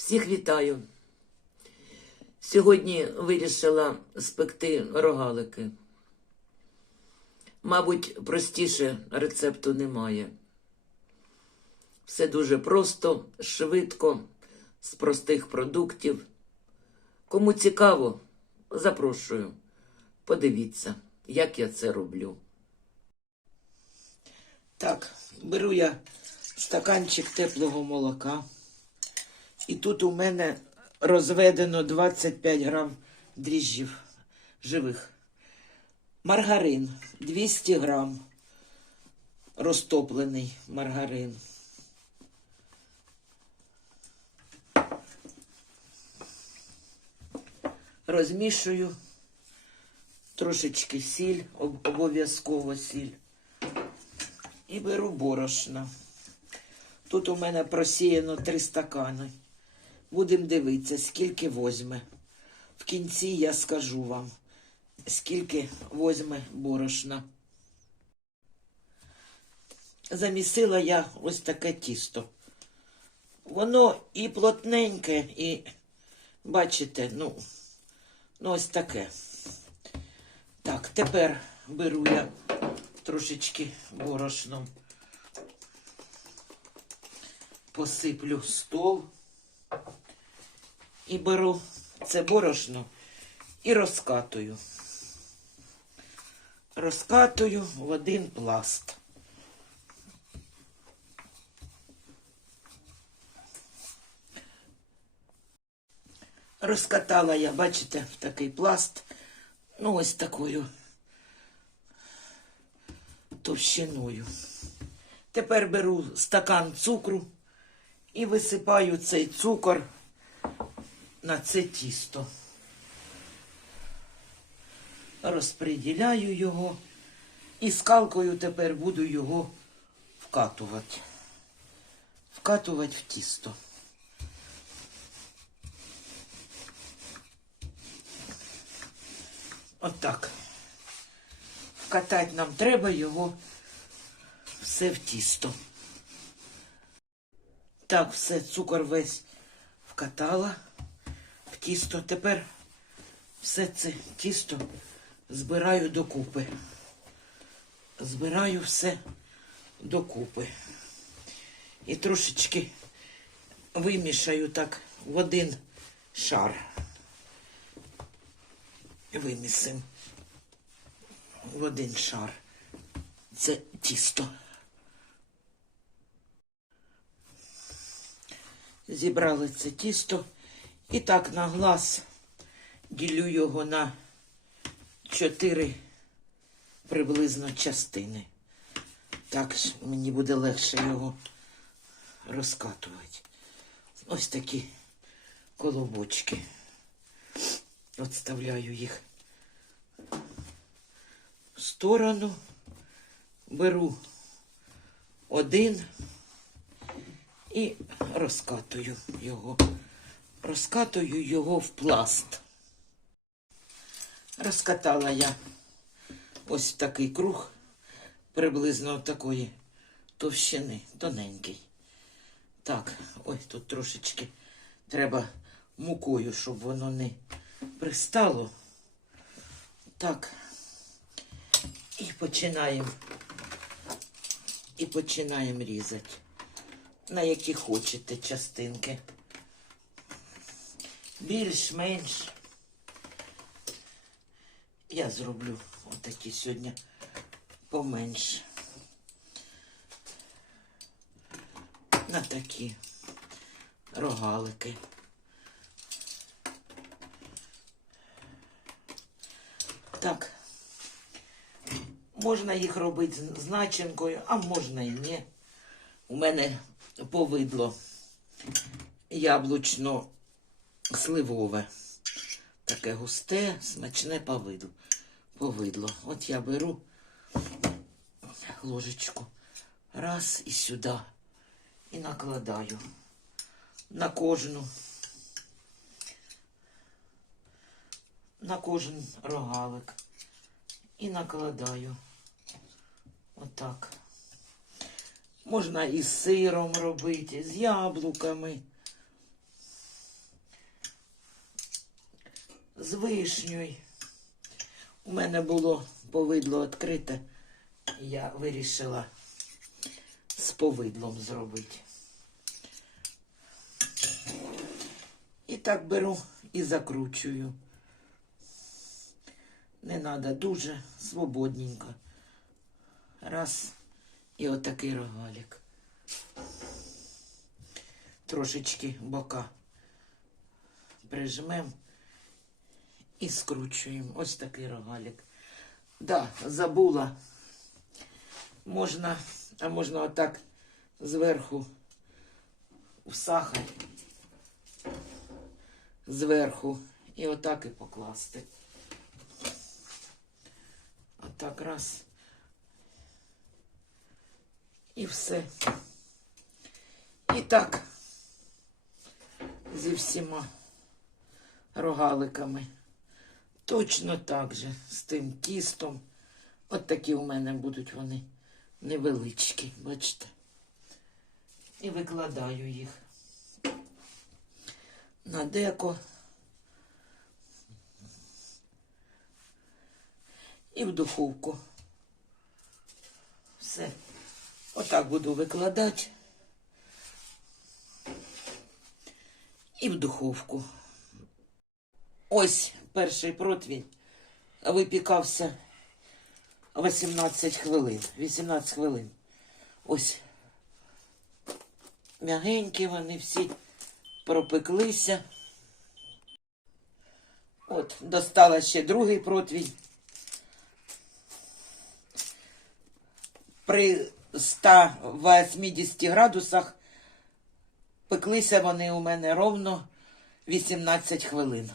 Всіх вітаю. Сьогодні вирішила спекти рогалики. Мабуть, простіше рецепту немає. Все дуже просто, швидко, з простих продуктів. Кому цікаво, запрошую. Подивіться, як я це роблю. Так, беру я стаканчик теплого молока. І тут у мене розведено 25 грам дріжджів живих. Маргарин 200 грам. Розтоплений маргарин. Розмішую трошечки сіль, обов'язково сіль. І беру борошна. Тут у мене просіяно три стакани. Будемо дивитися, скільки возьме. В кінці я скажу вам, скільки возьме борошна. Замісила я ось таке тісто. Воно і плотненьке, і, бачите, ну, ну ось таке. Так, тепер беру я трошечки борошном. Посиплю стол і беру це борошно і розкатую. Розкатую в один пласт. Розкатала я, бачите, в такий пласт, ну ось такою товщиною. Тепер беру стакан цукру і висипаю цей цукор на це тісто. Розподіляю його і скалкою тепер буду його вкатувати. Вкатувати в тісто. Отак. Вкатати нам треба його все в тісто. Так, все, цукор весь вкатала тісто. Тепер все це тісто збираю докупи. Збираю все докупи. І трошечки вимішаю так в один шар. Вимісим в один шар. Це тісто. Зібрали це тісто і так на глаз ділю його на чотири приблизно частини. Так мені буде легше його розкатувати. Ось такі колобочки. Отставляю їх в сторону, беру один і розкатую його. Розкатую його в пласт. Розкатала я ось такий круг, приблизно такої товщини, тоненький. Так, ось тут трошечки треба мукою, щоб воно не пристало. Так. І починаємо. І починаємо різати. На які хочете частинки. Більш-менш. Я зроблю отакі сьогодні поменше. На такі рогалики. Так. Можна їх робити з- начинкою, а можна і ні. У мене повидло яблучно-сливове. Таке густе, смачне повидло. повидло. От я беру ложечку раз і сюди. І накладаю на кожну. На кожен рогалик. І накладаю. Отак. Можна і з сиром робити, з яблуками. З вишнею. У мене було повидло відкрите. Я вирішила з повидлом зробити. І так беру і закручую. Не треба дуже свободненько. Раз. І отакий рогалік. Трошечки бока прижмем і скручуємо. Ось такий рогалік. Да, забула. Можна, а можна отак зверху в сахар. Зверху. І отак і покласти. Отак раз. І все. І так. Зі всіма рогаликами. Точно так же з тим тістом. От такі у мене будуть вони невеличкі, бачите. І викладаю їх на деко. І в духовку. Все. Отак буду викладати. І в духовку. Ось перший противень випікався 18 хвилин. 18 хвилин. Ось. М'ягенькі вони всі пропеклися. От, достала ще другий противень. При 180 градусах пеклися вони у мене ровно 18 хвилин.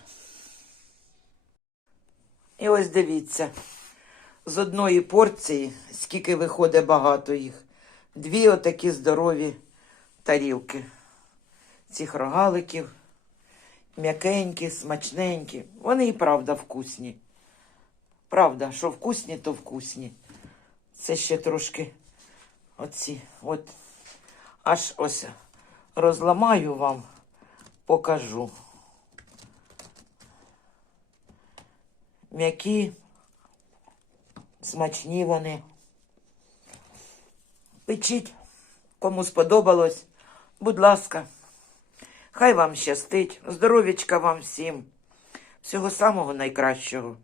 І ось дивіться, з одної порції, скільки виходить багато їх, дві отакі здорові тарілки цих рогаликів. М'якенькі, смачненькі. Вони і правда вкусні. Правда, що вкусні, то вкусні. Це ще трошки оці. От аж ось розламаю вам, покажу. М'які, смачні вони. Печіть, кому сподобалось, будь ласка. Хай вам щастить, здоров'ячка вам всім. Всього самого найкращого.